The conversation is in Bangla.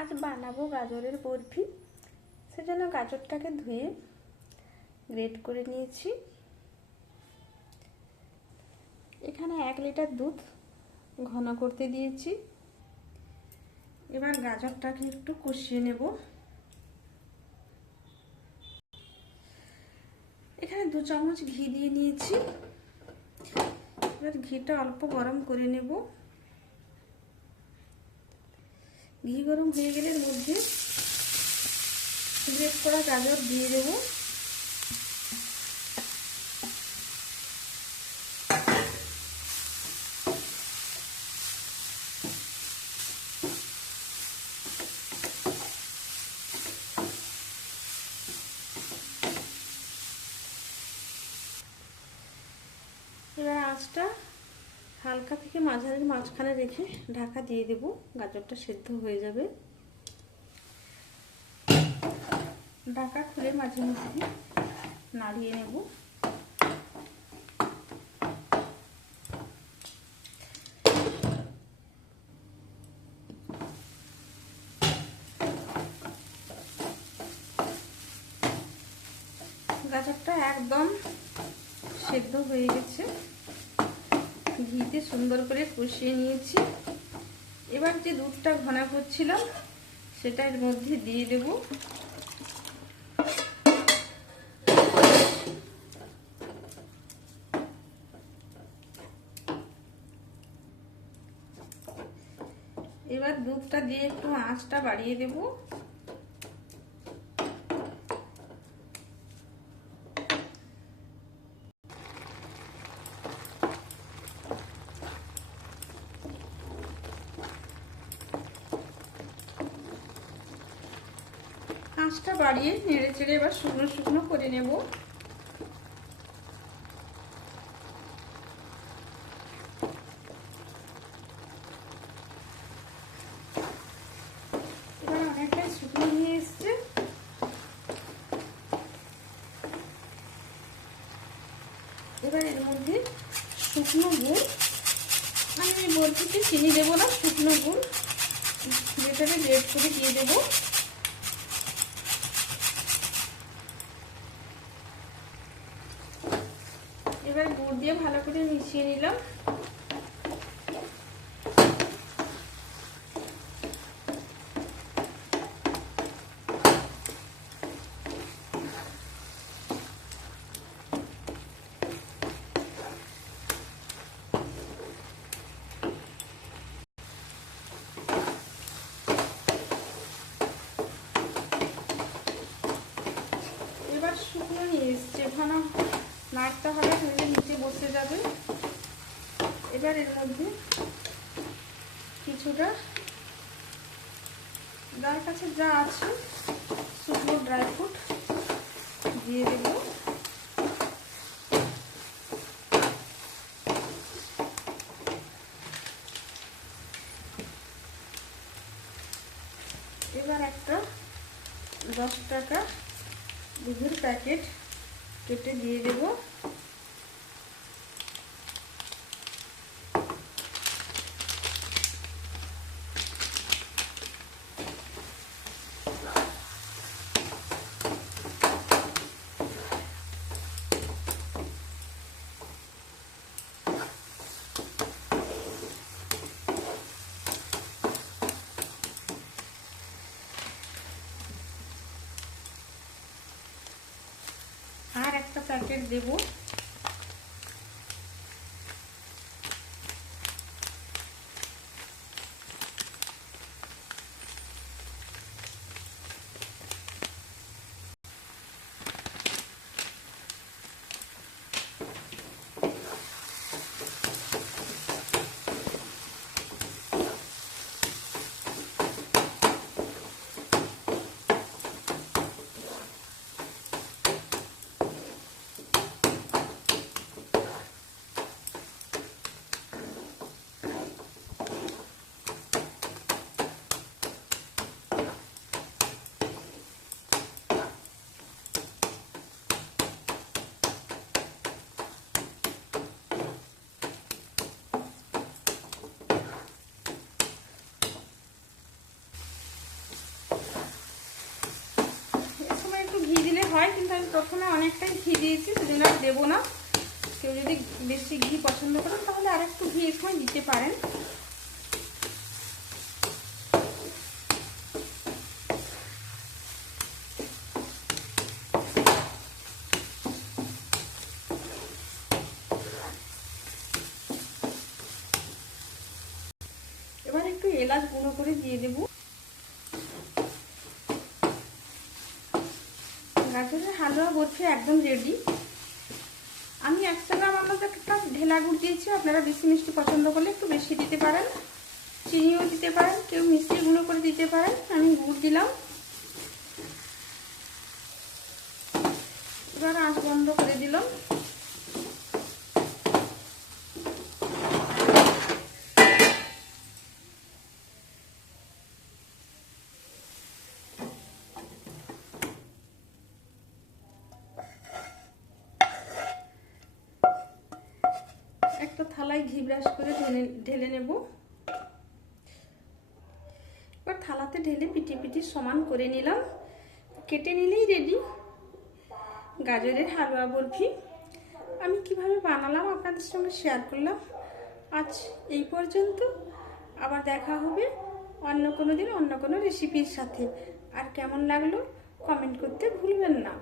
আজ বানাবো গাজরের বরফি। সেজন্য গাজরটাকে ধুয়ে গ্রেট করে নিয়েছি। এখানে 1 লিটার দুধ ঘন করতে দিয়েছি। এবার গাজরটাকে একটু কষিয়ে নেব। এখানে 2 চামচ ঘি দিয়ে নিয়েছি। এবার ঘিটা অল্প গরম করে নেব। ঘি গরম হয়ে গেলে এর মধ্যে গ্রেট করা গাজর দিয়ে দেব। এবার আঁচটা হালকা থেকে মাঝারির মাঝখানে রেখে ঢাকা দিয়ে দেব। গাজরটা সেদ্ধ হয়ে যাবে। ঢাকা খুলে মাঝে মধ্যে নাড়িয়ে নেব। গাজরটা একদম সেদ্ধ হয়ে গেছে। ঘিতে সুন্দর করে কষিয়ে নিয়েছি। এবার যে দুধটা ঘন করছিলাম সেটা এর মধ্যে দিয়ে দেব। এবার দুধটা দিয়ে একটু আঁচটা বাড়িয়ে দেব। আঁচটা বাড়িয়ে নেড়ে চেড়ে এবার শুকনো শুকনো করে নেব। এবার অনেকটাই শুকনো হয়ে এসছে। এবার এর মধ্যে শুকনো গুড়, আমি বরফিতে চিনি দেবো না, শুকনো গুড় যেটাকে গ্রেট করে দিয়ে দেবো। এবার গুড় দিয়ে ভালো করে মিশিয়ে নিলাম। এবার শুকনো নিয়ে এসছে, ঘন নাড়তে হবে, নইলে নিচে বসে যাবে। এবার এর মধ্যে কিছুটা যার কাছে যা আছে শুকনো ড্রাই ফ্রুট দিয়ে দেব। এবার একটা 10 টাকা দুধের প্যাকেট কেটে দিয়ে দেব। আর একটা প্যাকেট দেব। হয়, কিন্তু আমি প্রথমে অনেকটাই ঘি দিয়েছি, সেজন্য আর দেবো না। কেউ যদি বেশি ঘি পছন্দ করেন তাহলে আর একটু ঘি এই সময় দিতে পারেন। এবার একটু এলাচ গুঁড়ো করে দিয়ে দেব। গাজরের হালুয়া বরফি একদম রেডি। আমি 100 গ্রাম আমাদের একটা ঢেলা গুড় দিয়েছি, আপনারা বেশি মিষ্টি পছন্দ করলে একটু বেশি দিতে পারেন, চিনিও দিতে পারেন, কেউ মিষ্টি গুঁড়ো করে দিতে পারেন। আমি গুড় দিলাম। এবার আঁচ বন্ধ করে দিলাম। একটা থালায় ঘি ব্রাশ করে ঢেলে নেব। এবার থালাতে ঢেলে পিটি পিটি সমান করে নিলাম। কেটে নিলেই রেডি গাজরের হালুয়া বরফি। আমি কিভাবে বানালাম আপনাদের সঙ্গে শেয়ার করলাম। আজ এই পর্যন্ত, আবার দেখা হবে অন্য কোনো দিন অন্য কোনো রেসিপির সাথে। আর কেমন লাগলো কমেন্ট করতে ভুলবেন না।